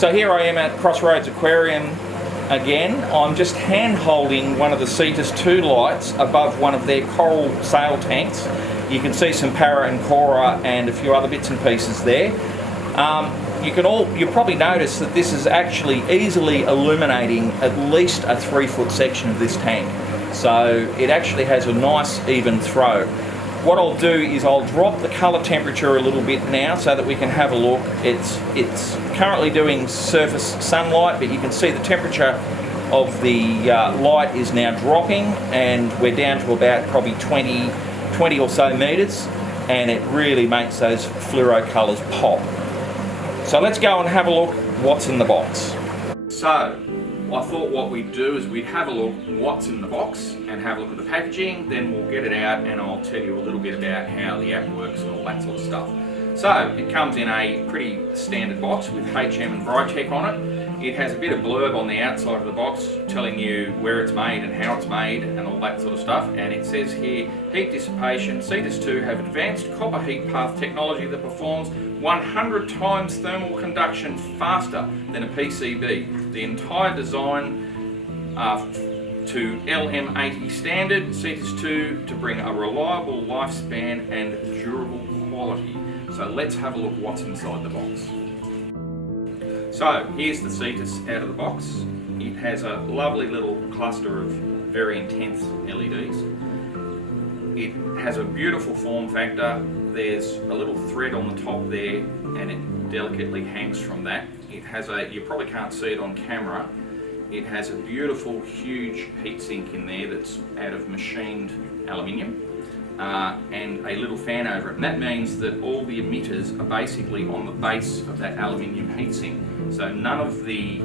So here I am at Crossroads Aquarium again. I'm just hand holding one of the Cetus 2 lights above one of their coral sail tanks. You can see some para and cora and a few other bits and pieces there. You'll probably notice that this is actually easily illuminating at least a 3-foot section of this tank. So it actually has a nice even throw. What I'll do is I'll drop the colour temperature a little bit now so that we can have a look. It's currently doing surface sunlight, but you can see the temperature of the light is now dropping, and we're down to about probably 20 or so metres, and it really makes those fluoro colours pop. So let's go and have a look what's in the box. So I thought what we'd do is we'd have a look what's in the box and have a look at the packaging, then we'll get it out and I'll tell you a little bit about how the app works and all that sort of stuff. So it comes in a pretty standard box with HM and Britec on it. It has a bit of blurb on the outside of the box telling you where it's made and how it's made and all that sort of stuff, and it says here, heat dissipation, Cetus 2 have advanced copper heat path technology that performs 100 times thermal conduction faster than a PCB. The entire design to LM80 standard, Cetus 2 to bring a reliable lifespan and durable quality. So let's have a look what's inside the box. So here's the Cetus out of the box. It has a lovely little cluster of very intense LEDs. It has a beautiful form factor. There's a little thread on the top there and it delicately hangs from that. It has you probably can't see it on camera, it has a beautiful huge heatsink in there that's out of machined aluminium and a little fan over it, and that means that all the emitters are basically on the base of that aluminium heatsink. So none of the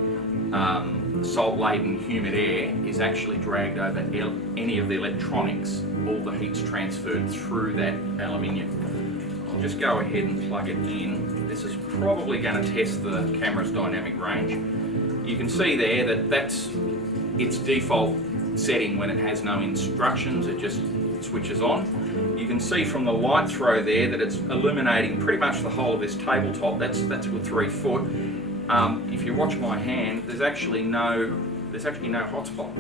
salt-laden humid air is actually dragged over any of the electronics. All the heat's transferred through that aluminium. I'll just go ahead and plug it in. This is probably going to test the camera's dynamic range. You can see there that that's its default setting when it has no instructions, it just switches on. You can see from the light throw there that it's illuminating pretty much the whole of this tabletop. That's a good 3 foot. If you watch my hand, there's actually no hotspot,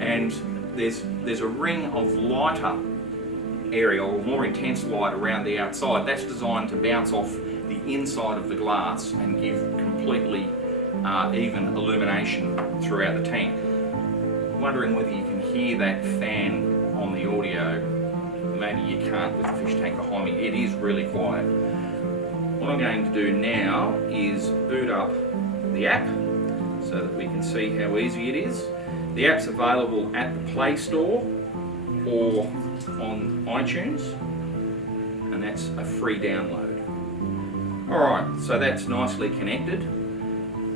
and there's a ring of lighter area or more intense light around the outside. That's designed to bounce off the inside of the glass and give completely even illumination throughout the tank. Wondering whether you can hear that fan on the audio. Maybe you can't with the fish tank behind me. It is really quiet. What I'm going to do now is boot up the app so that we can see how easy it is. The app's available at the Play Store or on iTunes, and that's a free download. Alright, so that's nicely connected.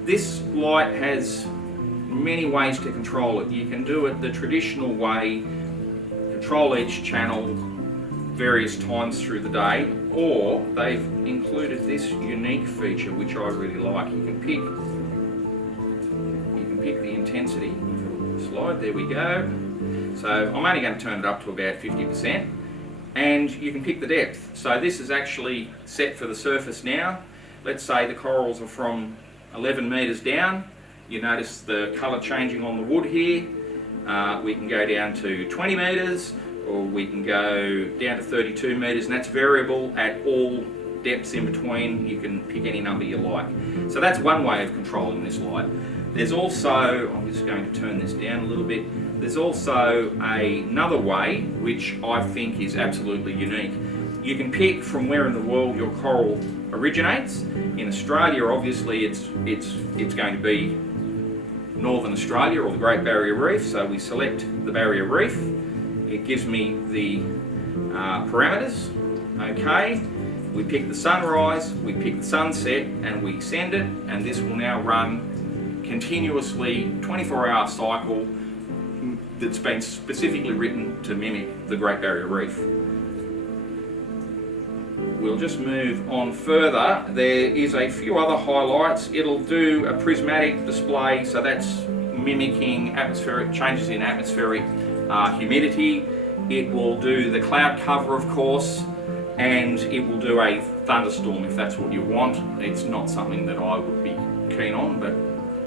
This light has many ways to control it. You can do it the traditional way, control each channel various times through the day, or they've included this unique feature which I really like. You can pick the intensity. Slide, there we go. So I'm only going to turn it up to about 50%, and you can pick the depth. So this is actually set for the surface now. Let's say the corals are from 11 metres down. You notice the colour changing on the wood here. We can go down to 20 metres, or we can go down to 32 metres, and that's variable at all depths in between. You can pick any number you like. So that's one way of controlling this light. There's also, I'm just going to turn this down a little bit, there's also another way which I think is absolutely unique. You can pick from where in the world your coral originates. In Australia, obviously, it's going to be Northern Australia or the Great Barrier Reef, so we select the Barrier Reef. It gives me the parameters. Okay, we pick the sunrise, we pick the sunset, and we send it, and this will now run continuously 24-hour cycle that's been specifically written to mimic the Great Barrier Reef. We'll just move on further. There is a few other highlights. It'll do a prismatic display, so that's mimicking atmospheric changes in atmospheric humidity. It will do the cloud cover, of course, and it will do a thunderstorm if that's what you want. It's not something that I would be keen on, but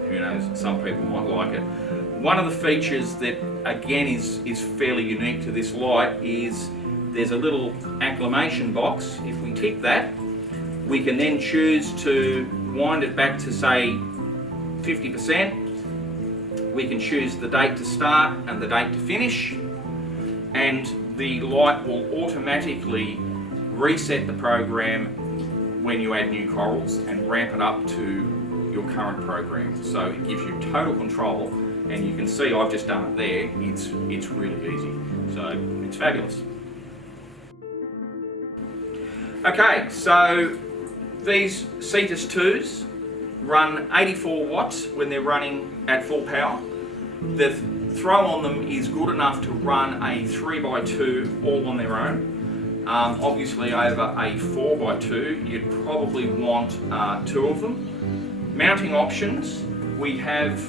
who knows, some people might like it. One of the features that again is fairly unique to this light is there's a little acclimation box. If we tick that, we can then choose to wind it back to say 50%. We can choose the date to start and the date to finish, and the light will automatically reset the program when you add new corals and ramp it up to your current program. So it gives you total control, and you can see I've just done it there. It's really easy, so it's fabulous. Okay, so these Cetus 2s run 84 watts when they're running at full power. The throw on them is good enough to run a 3x2 all on their own. Obviously over a 4x2 you'd probably want 2 of them. Mounting options, we have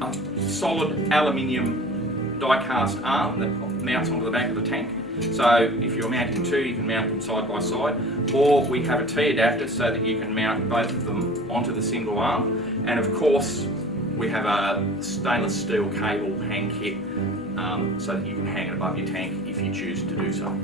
a solid aluminium die-cast arm that mounts onto the back of the tank. So if you're mounting 2, you can mount them side by side, or we have a T-adapter so that you can mount both of them onto the single arm. And of course we have a stainless steel cable hang kit so that you can hang it above your tank if you choose to do so.